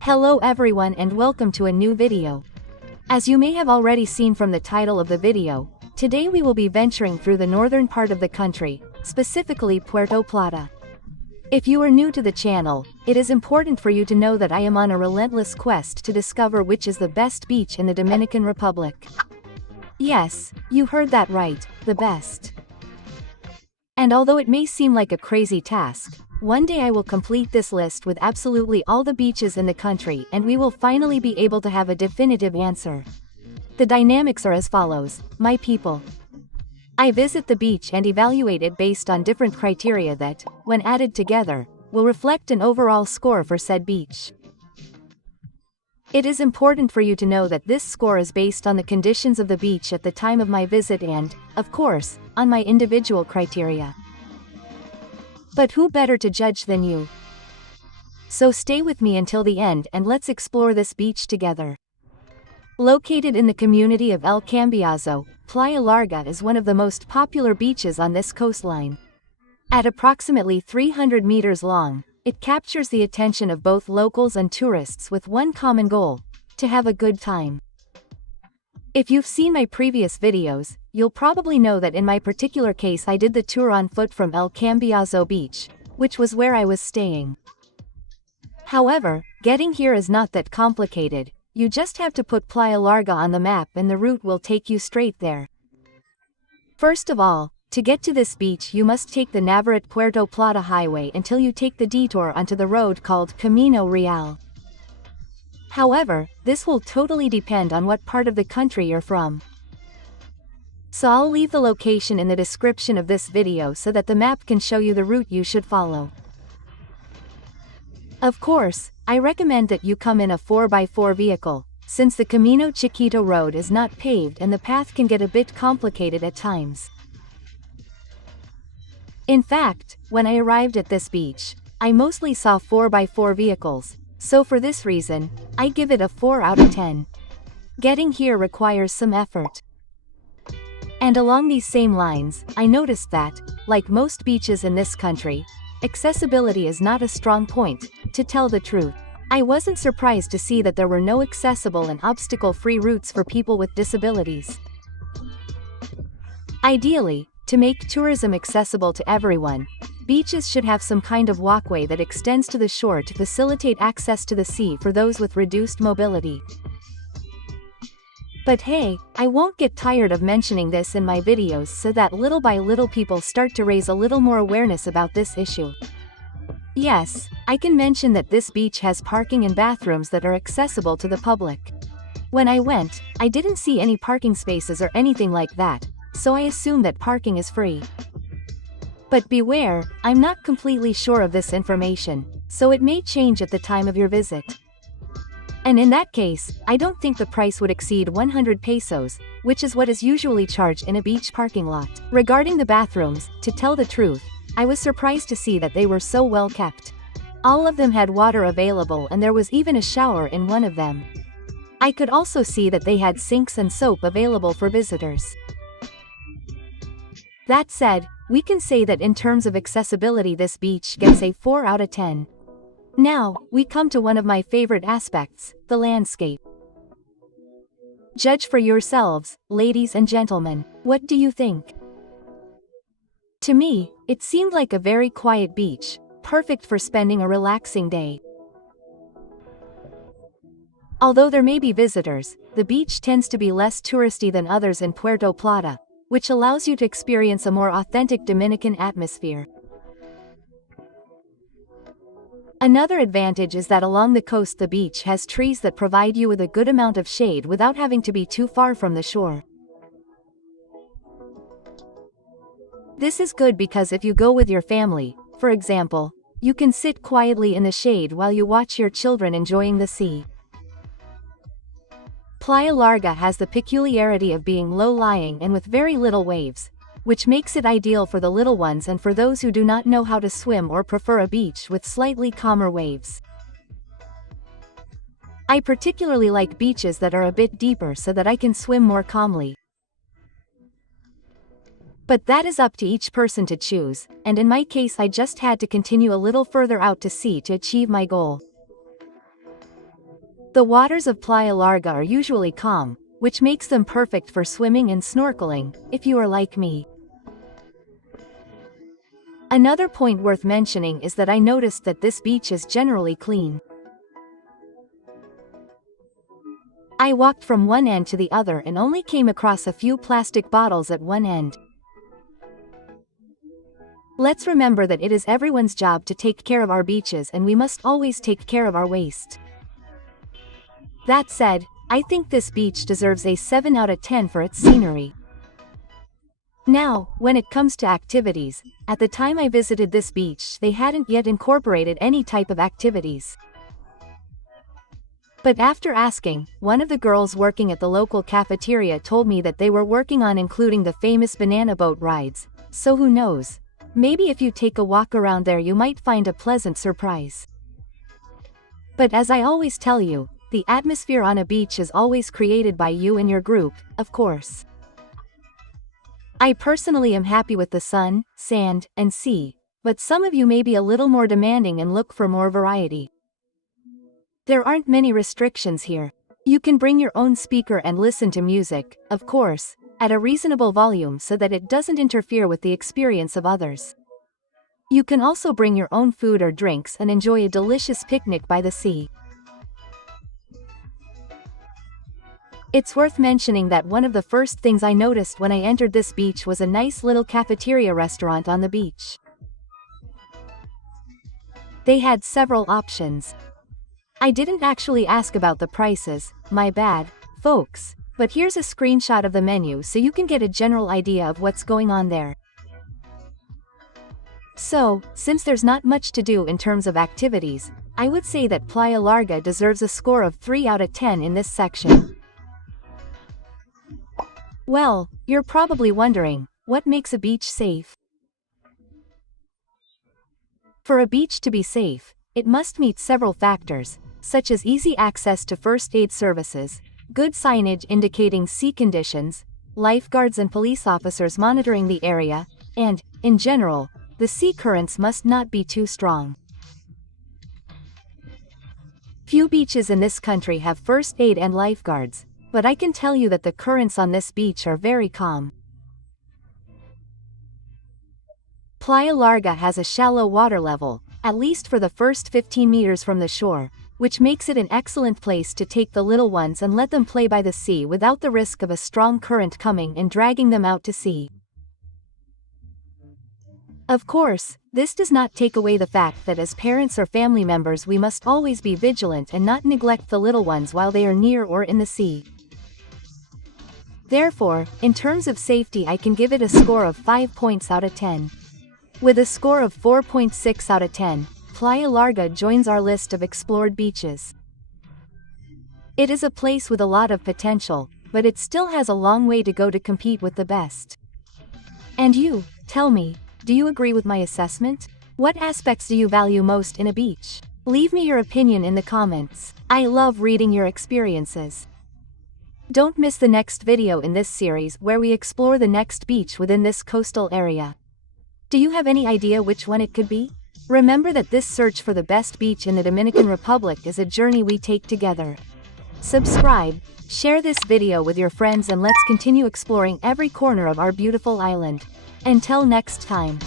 Hello everyone and welcome to a new video. As you may have already seen from the title of the video, today we will be venturing through the northern part of the country, specifically Puerto Plata. If you are new to the channel, it is important for you to know that I am on a relentless quest to discover which is the best beach in the Dominican Republic. Yes, you heard that right, the best. And although it may seem like a crazy task, one day I will complete this list with absolutely all the beaches in the country and we will finally be able to have a definitive answer. The dynamics are as follows, my people. I visit the beach and evaluate it based on different criteria that, when added together, will reflect an overall score for said beach. It is important for you to know that this score is based on the conditions of the beach at the time of my visit and, of course, on my individual criteria. But who better to judge than you? So stay with me until the end and let's explore this beach together. Located in the community of El Cambiazo, Playa Larga is one of the most popular beaches on this coastline. At approximately 300 meters long, it captures the attention of both locals and tourists with one common goal: to have a good time. If you've seen my previous videos, you'll probably know that in my particular case I did the tour on foot from El Cambiazo Beach, which was where I was staying. However, getting here is not that complicated, you just have to put Playa Larga on the map and the route will take you straight there. First of all, to get to this beach you must take the Navarrete-Puerto Plata highway until you take the detour onto the road called Camino Real. However, this will totally depend on what part of the country you're from. So I'll leave the location in the description of this video so that the map can show you the route you should follow. Of course, I recommend that you come in a 4x4 vehicle, since the Camino Chiquito road is not paved and the path can get a bit complicated at times. In fact, when I arrived at this beach, I mostly saw 4x4 vehicles, so for this reason, I give it a 4 out of 10. Getting here requires some effort. And along these same lines, I noticed that, like most beaches in this country, accessibility is not a strong point, to tell the truth. I wasn't surprised to see that there were no accessible and obstacle-free routes for people with disabilities. Ideally, to make tourism accessible to everyone, beaches should have some kind of walkway that extends to the shore to facilitate access to the sea for those with reduced mobility. But hey, I won't get tired of mentioning this in my videos so that little by little people start to raise a little more awareness about this issue. Yes, I can mention that this beach has parking and bathrooms that are accessible to the public. When I went, I didn't see any parking spaces or anything like that, so I assume that parking is free. But beware, I'm not completely sure of this information, so it may change at the time of your visit. And in that case, I don't think the price would exceed 100 pesos, which is what is usually charged in a beach parking lot. Regarding the bathrooms, to tell the truth, I was surprised to see that they were so well kept. All of them had water available and there was even a shower in one of them. I could also see that they had sinks and soap available for visitors. That said, we can say that in terms of accessibility this beach gets a 4 out of 10. Now, we come to one of my favorite aspects, the landscape. Judge for yourselves, ladies and gentlemen, what do you think? To me, it seemed like a very quiet beach, perfect for spending a relaxing day. Although there may be visitors, the beach tends to be less touristy than others in Puerto Plata, which allows you to experience a more authentic Dominican atmosphere. Another advantage is that along the coast the beach has trees that provide you with a good amount of shade without having to be too far from the shore. This is good because if you go with your family, for example, you can sit quietly in the shade while you watch your children enjoying the sea. Playa Larga has the peculiarity of being low-lying and with very little waves, which makes it ideal for the little ones and for those who do not know how to swim or prefer a beach with slightly calmer waves. I particularly like beaches that are a bit deeper so that I can swim more calmly. But that is up to each person to choose, and in my case I just had to continue a little further out to sea to achieve my goal. The waters of Playa Larga are usually calm, which makes them perfect for swimming and snorkeling, if you are like me. Another point worth mentioning is that I noticed that this beach is generally clean. I walked from one end to the other and only came across a few plastic bottles at one end. Let's remember that it is everyone's job to take care of our beaches, and we must always take care of our waste. That said, I think this beach deserves a 7 out of 10 for its scenery. Now, when it comes to activities, at the time I visited this beach they hadn't yet incorporated any type of activities. But after asking, one of the girls working at the local cafeteria told me that they were working on including the famous banana boat rides, so who knows? Maybe if you take a walk around there you might find a pleasant surprise. But as I always tell you, the atmosphere on a beach is always created by you and your group, of course. I personally am happy with the sun, sand, and sea, but some of you may be a little more demanding and look for more variety. There aren't many restrictions here. You can bring your own speaker and listen to music, of course, at a reasonable volume so that it doesn't interfere with the experience of others. You can also bring your own food or drinks and enjoy a delicious picnic by the sea. It's worth mentioning that one of the first things I noticed when I entered this beach was a nice little cafeteria restaurant on the beach. They had several options. I didn't actually ask about the prices, my bad, folks, but here's a screenshot of the menu so you can get a general idea of what's going on there. So, since there's not much to do in terms of activities, I would say that Playa Larga deserves a score of 3 out of 10 in this section. Well, you're probably wondering, what makes a beach safe? For a beach to be safe, it must meet several factors, such as easy access to first aid services, good signage indicating sea conditions, lifeguards and police officers monitoring the area, and, in general, the sea currents must not be too strong. Few beaches in this country have first aid and lifeguards, but I can tell you that the currents on this beach are very calm. Playa Larga has a shallow water level, at least for the first 15 meters from the shore, which makes it an excellent place to take the little ones and let them play by the sea without the risk of a strong current coming and dragging them out to sea. Of course, this does not take away the fact that as parents or family members we must always be vigilant and not neglect the little ones while they are near or in the sea. Therefore, in terms of safety I can give it a score of 5 points out of 10. With a score of 4.6 out of 10, Playa Larga joins our list of explored beaches. It is a place with a lot of potential, but it still has a long way to go to compete with the best. And you, tell me, do you agree with my assessment? What aspects do you value most in a beach? Leave me your opinion in the comments. I love reading your experiences. Don't miss the next video in this series where we explore the next beach within this coastal area. Do you have any idea which one it could be? Remember that this search for the best beach in the Dominican Republic is a journey we take together. Subscribe, share this video with your friends, and let's continue exploring every corner of our beautiful island. Until next time.